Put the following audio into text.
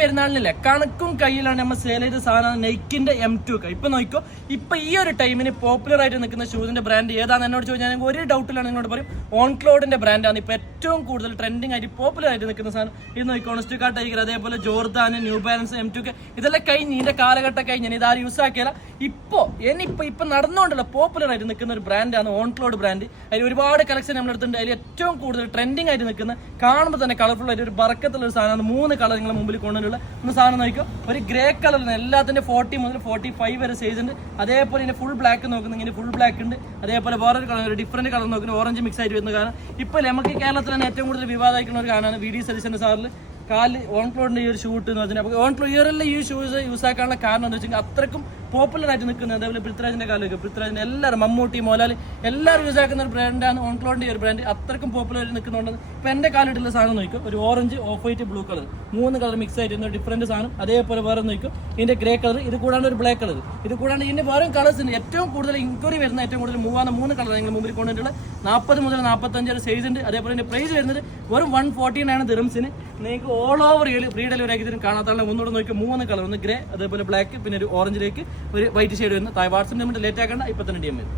പെരുന്നാളിനില്ലേ കണക്കും കയ്യിലാണ് നമ്മൾ സെയിൽ ചെയ്ത സാധനമാണ് നൈക്കിന്റെ M2 ഒക്കെ. ഇപ്പൊ നോക്കിക്കോ, ഇപ്പൊ ഈ ഒരു ടൈമിന് പോപ്പുലർ ആയിട്ട് നിൽക്കുന്ന ഷൂസിന്റെ ബ്രാൻഡ് ഏതാണെന്ന് എന്നോട് ചോദിച്ചാൽ ഒരു ഡൗട്ടിലാണ് നിങ്ങളോട് പറയും ഓൺക്ലോഡിന്റെ ബ്രാൻഡാണ് ഇപ്പൊ ഏറ്റവും കൂടുതൽ ട്രെൻഡിങ് ആയിട്ട് പോപ്പുലർ ആയിട്ട് നിൽക്കുന്ന സാധനം. ഇത് നോക്കിക്കോ, ഓണസ്റ്റിക്കാ ടൈഗർ, അതേപോലെ ജോർദാൻ, ന്യൂ ബാലൻസ്, M2 ഒക്കെ ഇതെല്ലാം കഴിഞ്ഞ് ഇതിന്റെ കാലഘട്ടം കഴിഞ്ഞ് ഇത് ആരും യൂസ് ആക്കിയാല. ഇപ്പൊ നടന്നുകൊണ്ടുള്ള പോപ്പുലർ ആയിട്ട് നിൽക്കുന്ന ഒരു ബ്രാൻഡാണ് ഓൺക്ലോഡ് ബ്രാൻഡ്. അതിൽ ഒരുപാട് കളക്ഷൻ നമ്മൾ എടുത്തിട്ടുണ്ട്. അതിൽ ഏറ്റവും കൂടുതൽ ട്രെൻഡിങ് ആയിട്ട് നിൽക്കുന്ന കാണുമ്പോൾ തന്നെ കളർഫുൾ ആയിട്ട് ഒരു ബറക്കത്തുള്ള ഒരു സാധനമാണ്. 3 കളർ നിങ്ങളുടെ മുമ്പിൽ കൊണ്ടുള്ള ഒന്ന് സാധനം നോക്കിയോ, ഒരു ഗ്രേ കളറിന് എല്ലാത്തിന്റെ 40 മുതൽ 45 വരെ സൈസ് ഉണ്ട്. അതേപോലെ ഇതിന്റെ ഫുൾ ബ്ലാക്ക് നോക്കുന്നെങ്കിൽ ഫുൾ ബ്ലാക്ക് ഉണ്ട്. അതേപോലെ വേറൊരു കളർ, ഒരു ഡിഫറെന്റ് കളർ നോക്കുന്ന ഓറഞ്ച് മിക്സ് ആയിട്ട് വരുന്ന കാരണം ഇപ്പൊ നമുക്ക് കേരളത്തിൽ തന്നെ ഏറ്റവും കൂടുതൽ വിവാദമായിരിക്കുന്ന ഒരു കാണാണ് VD സതീശന്റെ സാറിൽ കാല് ഓൺക്ലോഡിന്റെ ഈ ഒരു ഷൂട്ട് എന്ന് വെച്ചാൽ അപ്പോൾ ഓൺക്ലോയറിൽ ഈ ഷൂസ് യൂസ് ആക്കാനുള്ള കാരണം എന്ന് വെച്ചാൽ അത്രക്കും പോപ്പുലർ ആയിട്ട് നിൽക്കുന്നത്. അതേപോലെ പൃഥ്വിരാജിന്റെ കാലൊക്കെ, പൃഥ്വിരാജിന്റെ എല്ലാവരും, മമ്മൂട്ടി, മോഹൻലാൽ എല്ലാവരും യൂസ് ആക്കുന്ന ഒരു ബ്രാൻഡാണ് ഓൺക്ലോഡിന്റെ ഒരു ബ്രാൻഡ്. അത്രക്കും പോപ്പുലർ ആയിട്ട് നിൽക്കുന്നുണ്ട്. ഇപ്പൊ എന്റെ കാലിട്ടുള്ള സാധനം നോക്കും, ഒരു orange, of white, blue colour, 3 colour mix ആയിട്ട് ഡിഫറെന്റ് സാധനം. അതേപോലെ വേറെ നോക്കും ഇതിന്റെ ഗ്രേ കളർ, ഇത് കൂടാണ്ട് ഒരു ബ്ലാക്ക് കളർ, ഇത് കൂടാണ്ട് ഇതിന്റെ വേറെ കളേഴ്സ് ഉണ്ട്. ഏറ്റവും കൂടുതൽ ഇൻക്വയറി വരുന്ന ഏറ്റവും കൂടുതൽ 3 കളർ നിങ്ങൾ മുമ്പിൽ കൊണ്ടുവന്നിട്ടുള്ള 40 മുതൽ 45 വരെ സൈസ് ഉണ്ട്. അതേപോലെ ഇതിന്റെ പ്രൈസ് വരുന്നത് വെറും 149 ദിർഹംസിന് നിങ്ങൾക്ക് ഓൾ ഓവർ ഫ്രീ ഡെലിവറി ആക്കി തരും. കാണാത്ത ഒന്നുകൂടെ നോക്കി 3 കളർ, ഒന്ന് ഗ്രേ, അതേപോലെ ബ്ലാക്ക്, പിന്നെ ഒരു ഓറഞ്ചിലേക്ക് ഒരു വൈറ്റ് ഷെയ്ഡ് വരുന്ന വാട്സ്ആപ്പ് നമ്പർ ലേറ്റ് ആക്കേണ്ട, ഇപ്പൊ തന്നെ DM വരും.